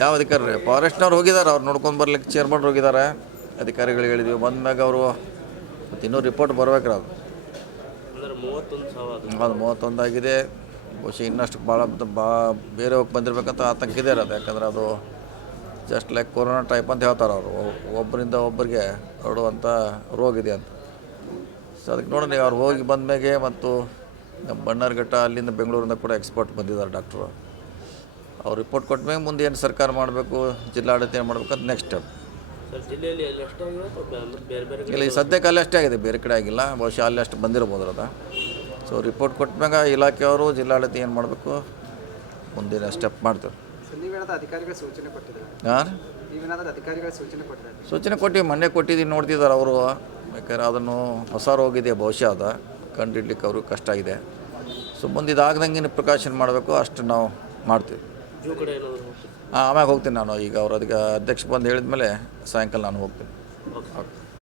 ಯಾವ ಅಧಿಕಾರಿ ಫಾರೆಸ್ಟ್ನವ್ರು ಹೋಗಿದ್ದಾರೆ ಅವ್ರು ನೋಡ್ಕೊಂಡು ಬರ್ಲಿಕ್ಕೆ ಚೇರ್ಮನ್ ಹೋಗಿದ್ದಾರೆ ಅಧಿಕಾರಿಗಳು ಹೇಳಿದ್ವಿ ಬಂದಾಗ ಅವರು ಮತ್ತು ಇನ್ನೂ ರಿಪೋರ್ಟ್ ಬರ್ಬೇಕ್ರ ಅದು. ಮೂವತ್ತೊಂದು ಅದು ಅದು ಮೂವತ್ತೊಂದಾಗಿದೆ ಬಹುಶಃ ಇನ್ನಷ್ಟು ಭಾಳ ಬಾ ಬೇರೆ ಹೋಗಿ ಬಂದಿರಬೇಕಂತ ಆತಂಕ ಇದೆ ಅದು ಯಾಕಂದ್ರೆ ಅದು ಜಸ್ಟ್ ಲೈಕ್ ಕೊರೋನಾ ಟೈಪ್ ಅಂತ ಹೇಳ್ತಾರೆ ಅವರು. ಒಬ್ಬರಿಂದ ಒಬ್ಬರಿಗೆ ಹರಡುವಂಥ ರೋಗ ಇದೆ ಅಂತ. ಸೊ ಅದಕ್ಕೆ ನೋಡೋಣ ಅವ್ರು ಹೋಗಿ ಬಂದ್ಮೇಲೆ ಮತ್ತು ನಮ್ಮ ಬಣ್ಣಾರ್ಘಟ್ಟ ಅಲ್ಲಿಂದ ಬೆಂಗಳೂರಿಂದ ಕೂಡ ಎಕ್ಸ್ಪರ್ಟ್ ಬಂದಿದ್ದಾರೆ ಡಾಕ್ಟ್ರು. ಅವ್ರು ರಿಪೋರ್ಟ್ ಕೊಟ್ಮೇಲೆ ಮುಂದೆ ಏನು ಸರ್ಕಾರ ಮಾಡಬೇಕು ಜಿಲ್ಲಾಡಳಿತ ಏನು ಮಾಡಬೇಕು ಅದು ನೆಕ್ಸ್ಟ್ ಸ್ಟೆಪ್ ಇಲ್ಲ ಈ ಸದ್ಯಕ್ಕೆ ಅಲ್ಲಿ ಅಷ್ಟೇ ಆಗಿದೆ ಬೇರೆ ಕಡೆ ಆಗಿಲ್ಲ. ಬಹುಶಃ ಅಲ್ಲಿ ಅಷ್ಟು ಬಂದಿರ್ಬೋದು ಅದ ಸೊ ರಿಪೋರ್ಟ್ ಕೊಟ್ಟಾಗ ಇಲಾಖೆಯವರು ಜಿಲ್ಲಾಡಳಿತ ಏನು ಮಾಡಬೇಕು ಮುಂದಿನ ಸ್ಟೆಪ್ ಮಾಡ್ತಾರೆ. ಸೊ ಅಧಿಕಾರಿಗಳ ಸೂಚನೆ ಕೊಟ್ಟಿದ್ದೀರಾ? ಹಾಂ? ನೀವೇನಾದ್ರೂ ಅಧಿಕಾರಿಗಳ ಸೂಚನೆ ಕೊಟ್ಟಿದ್ದೀರಾ? ಸೂಚನೆ ಕೊಟ್ಟು ಮೊನ್ನೆ ಕೊಟ್ಟಿದ್ದೀನಿ ನೋಡ್ತಿದ್ದಾರೆ ಅವರು. ಯಾಕಂದ್ರೆ ಅದನ್ನು ಹೊಸ ರೋಗಿದೆ ಬಹುಶಃ ಅದ ಕಂಡಿಡ್ಲಿಕ್ಕೆ ಅವ್ರಿಗೆ ಕಷ್ಟ ಇದೆ. ಸೊ ಮುಂದೆ ಇದಾಗ್ದಂಗೆ ಪ್ರಿಕಾಷನ್ ಮಾಡಬೇಕು ಅಷ್ಟು ನಾವು ಮಾಡ್ತೀವಿ. ಆಮ್ಯಾಗ ಹೋಗ್ತೀನಿ ನಾನು ಈಗ ಅವ್ರು ಅದಕ್ಕೆ ಅಧ್ಯಕ್ಷ ಬಂದು ಹೇಳಿದ್ಮೇಲೆ ಸಾಯಂಕಾಲ ನಾನು ಹೋಗ್ತೀನಿ. ಓಕೆ.